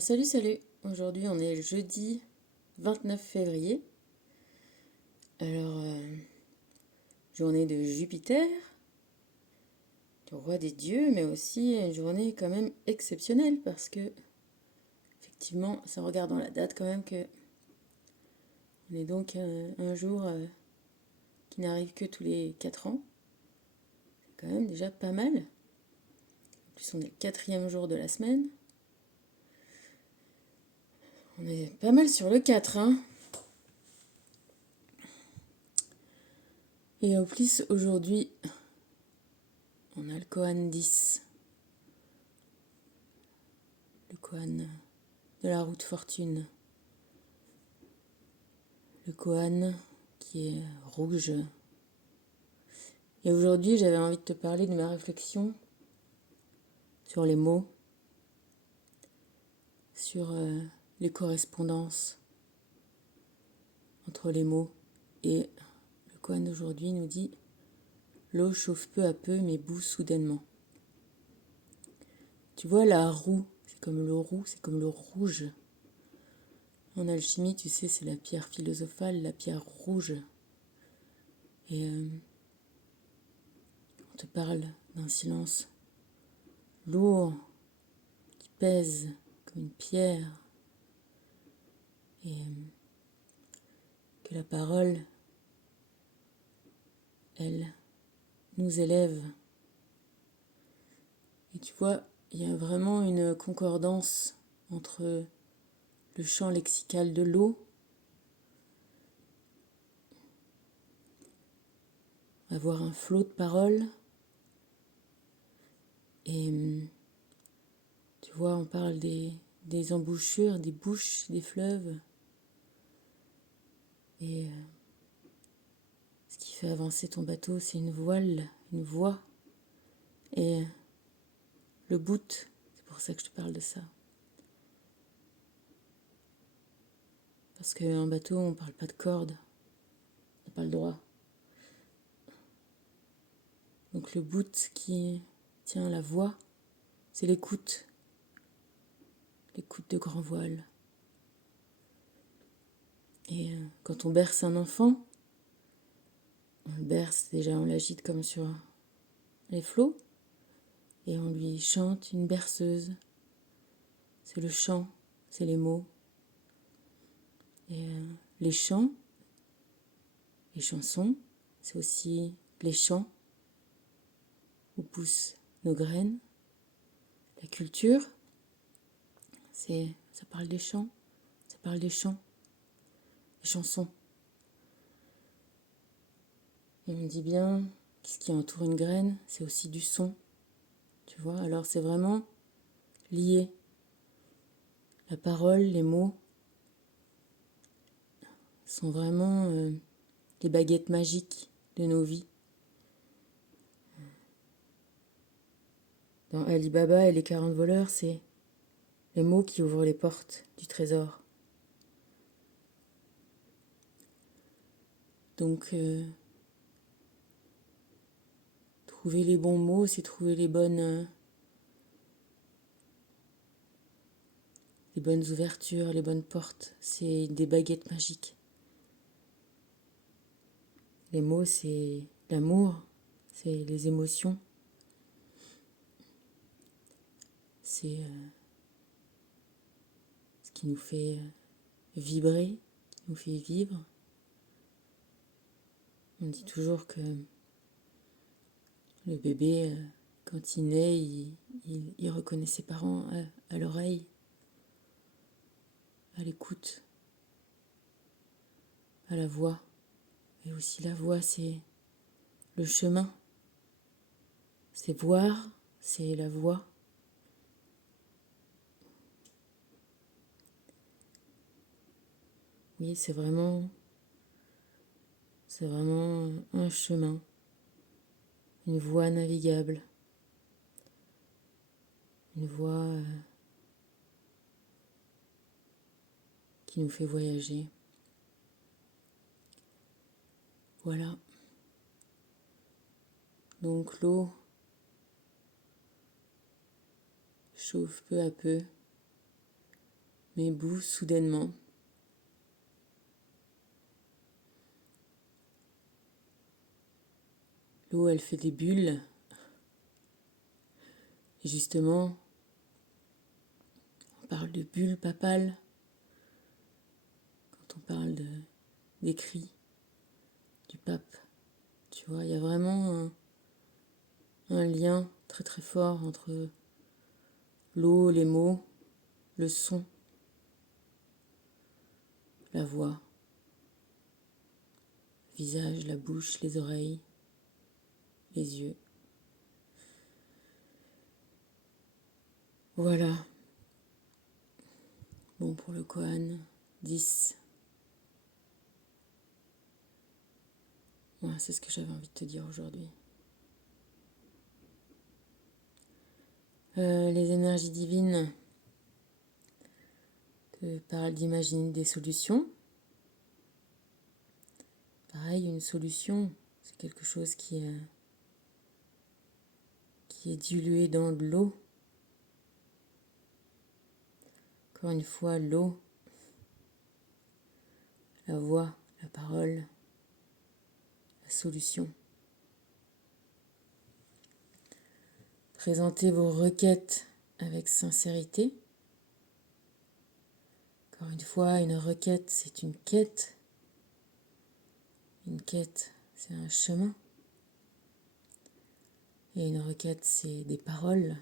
Salut, salut! Aujourd'hui, on est jeudi 29 février. Alors, journée de Jupiter, du roi des dieux, mais aussi une journée quand même exceptionnelle parce que, effectivement, ça regarde dans la date quand même que on est donc un jour qui n'arrive que tous les 4 ans. C'est quand même déjà pas mal. En plus, on est le quatrième jour de la semaine. On est pas mal sur le 4, hein. Et en plus, aujourd'hui, on a le Kohan 10. Le Kohan de la route fortune. Le Kohan qui est rouge. Et aujourd'hui, j'avais envie de te parler de ma réflexion sur les mots, sur les correspondances entre les mots. Et le Kohan d'aujourd'hui nous dit: l'eau chauffe peu à peu mais bout soudainement. Tu vois, la roue, c'est comme le roux, c'est comme le rouge. En alchimie, tu sais, c'est la pierre philosophale, la pierre rouge. Et on te parle d'un silence lourd qui pèse comme une pierre. Et que la parole, elle, nous élève. Et tu vois, il y a vraiment une concordance entre le champ lexical de l'eau, avoir un flot de paroles, et tu vois, on parle des embouchures, des bouches, des fleuves, et ce qui fait avancer ton bateau, c'est une voile, une voie, et le bout, c'est pour ça que je te parle de ça. Parce qu'un bateau, on ne parle pas de corde, on n'a pas le droit. Donc le bout qui tient la voix, c'est l'écoute de grand voile. Et quand on berce un enfant, on le berce déjà, on l'agite comme sur les flots, et on lui chante une berceuse. C'est le chant, c'est les mots. Et les chants, les chansons, c'est aussi les champs où poussent nos graines. La culture, ça parle des chants, ça parle des chants, des chansons. Et on dit bien que ce qui entoure une graine, c'est aussi du son. Tu vois, alors c'est vraiment lié. La parole, les mots sont vraiment les baguettes magiques de nos vies. Dans Ali Baba et les 40 voleurs, c'est les mots qui ouvrent les portes du trésor. Donc, trouver les bons mots, c'est trouver les bonnes ouvertures, les bonnes portes. C'est des baguettes magiques. Les mots, c'est l'amour, c'est les émotions. C'est ce qui nous fait vibrer, qui nous fait vivre. On dit toujours que le bébé, quand il naît, il reconnaît ses parents à l'oreille, à l'écoute, à la voix. Et aussi la voix, c'est le chemin. C'est voir, c'est la voix. Oui, c'est vraiment un chemin, une voie navigable, une voie qui nous fait voyager. Voilà. Donc l'eau chauffe peu à peu, mais bout soudainement. L'eau, elle fait des bulles. Et justement, on parle de bulles papales quand on parle des cris du pape. Tu vois, il y a vraiment un lien très très fort entre l'eau, les mots, le son, la voix, le visage, la bouche, les oreilles, les yeux. Voilà. Bon, pour le Kohan, 10. Voilà, c'est ce que j'avais envie de te dire aujourd'hui. Les énergies divines te parlent d'imaginer des solutions. Pareil, une solution, c'est quelque chose qui est dilué dans de l'eau. Encore une fois, l'eau, la voix, la parole, la solution. Présentez vos requêtes avec sincérité. Encore une fois, une requête, c'est une quête. Une quête, c'est un chemin. Et une requête, c'est des paroles.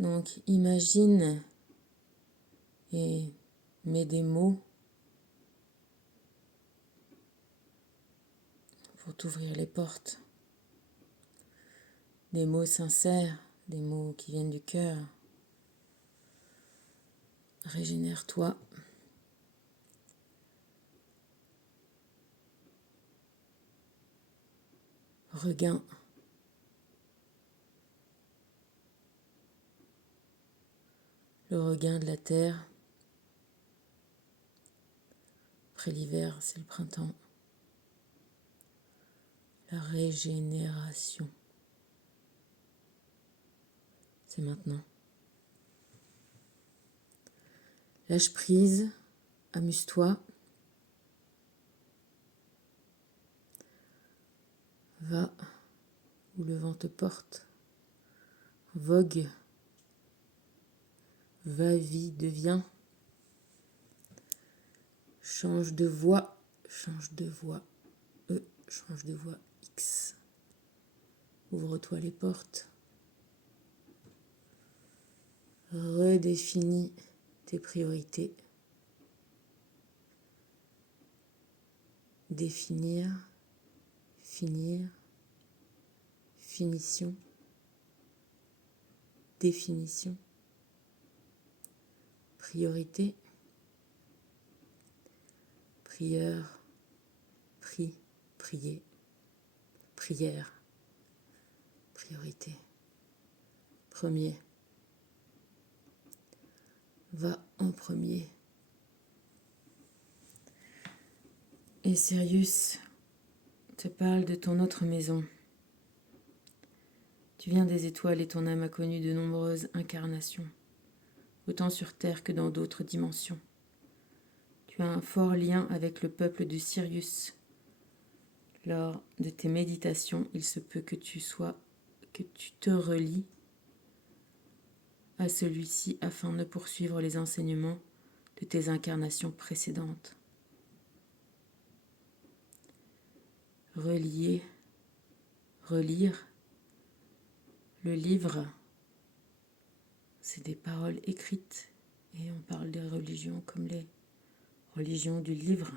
Donc, imagine et mets des mots pour t'ouvrir les portes. Des mots sincères, des mots qui viennent du cœur. Régénère-toi. Regain. Le regain de la terre. Après l'hiver, c'est le printemps. La régénération. C'est maintenant. Lâche prise, amuse-toi. Va où le vent te porte. Vogue. Va-vie, deviens. Change de voix. Change de voix. Change de voix. X. Ouvre-toi les portes. Redéfinis tes priorités. Définir. Finir. Finition. Définition. Priorité. Prieur. Prie. Prier. Prière. Priorité. Premier. Va en premier. Et Sirius te parle de ton autre maison. Tu viens des étoiles et ton âme a connu de nombreuses incarnations, autant sur Terre que dans d'autres dimensions. Tu as un fort lien avec le peuple de Sirius. Lors de tes méditations, il se peut que tu te relies à celui-ci afin de poursuivre les enseignements de tes incarnations précédentes. Relire, le livre, c'est des paroles écrites et on parle des religions comme les religions du livre.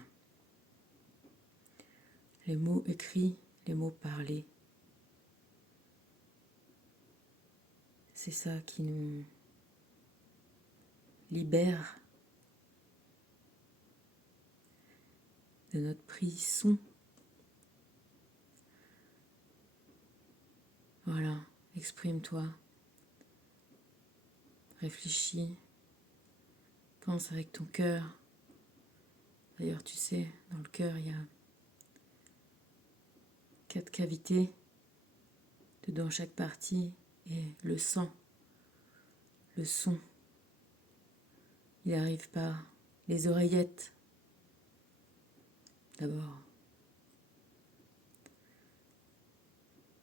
Les mots écrits, les mots parlés. C'est ça qui nous libère de notre prison. Voilà, exprime-toi, réfléchis, pense avec ton cœur. D'ailleurs, tu sais, dans le cœur, il y a 4 cavités, dedans chaque partie, et le sang, le son, il n'arrive pas. Les oreillettes. D'abord.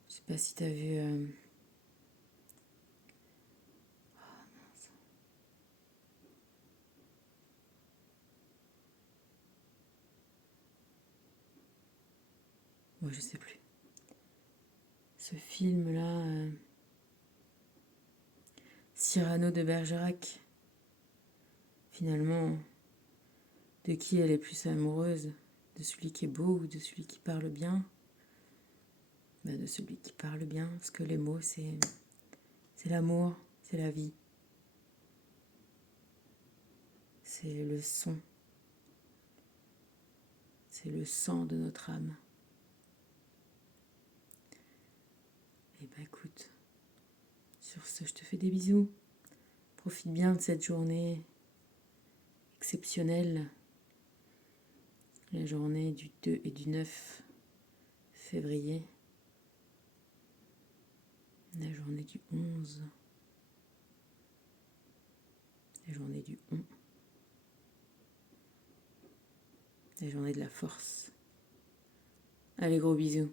Je sais pas si t'as vu... Moi, je sais plus. Ce film-là... Cyrano de Bergerac. Finalement, de qui elle est plus amoureuse? De celui qui est beau ou de celui qui parle bien? De celui qui parle bien, parce que les mots, c'est l'amour, c'est la vie. C'est le son. C'est le sang de notre âme. Et écoute, sur ce, je te fais des bisous. Profite bien de cette journée exceptionnelle. La journée du 2 et du 9 février. La journée du 11. La journée du 11. La journée de la force. Allez, gros bisous.